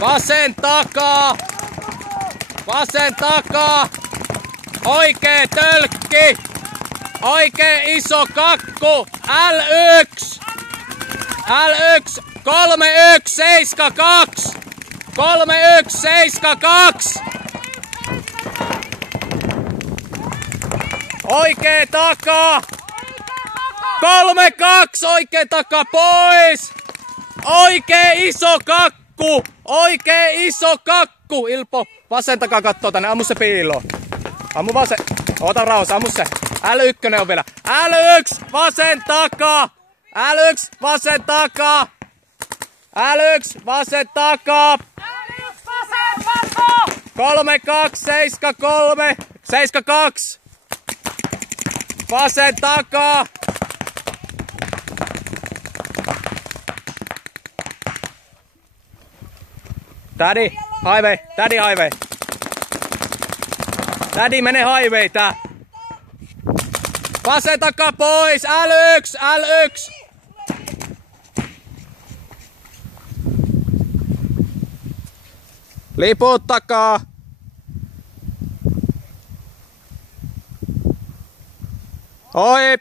Vasen takaa. Vasen takaa. Oikee tölkki. Oikee iso kakku. L1. L1. 3172. 3172. Oikee takaa. 32. Oikee takaa pois. Oikee iso kakku. Oikee iso kakku. Ilpo, vasen takaa kattoo tänne. Ammu se piiloon. Ammu vasen. Ota rauhassa, ammu se. L1 on vielä. L1 vasen takaa. L1 vasen takaa. L1 vasen takaa. 3273 72. Vasen takaa. Daddy, highway, daddy highway. Daddy mene highway tää. Vasen takaa pois. L1, L1. Liput takaa. Oi.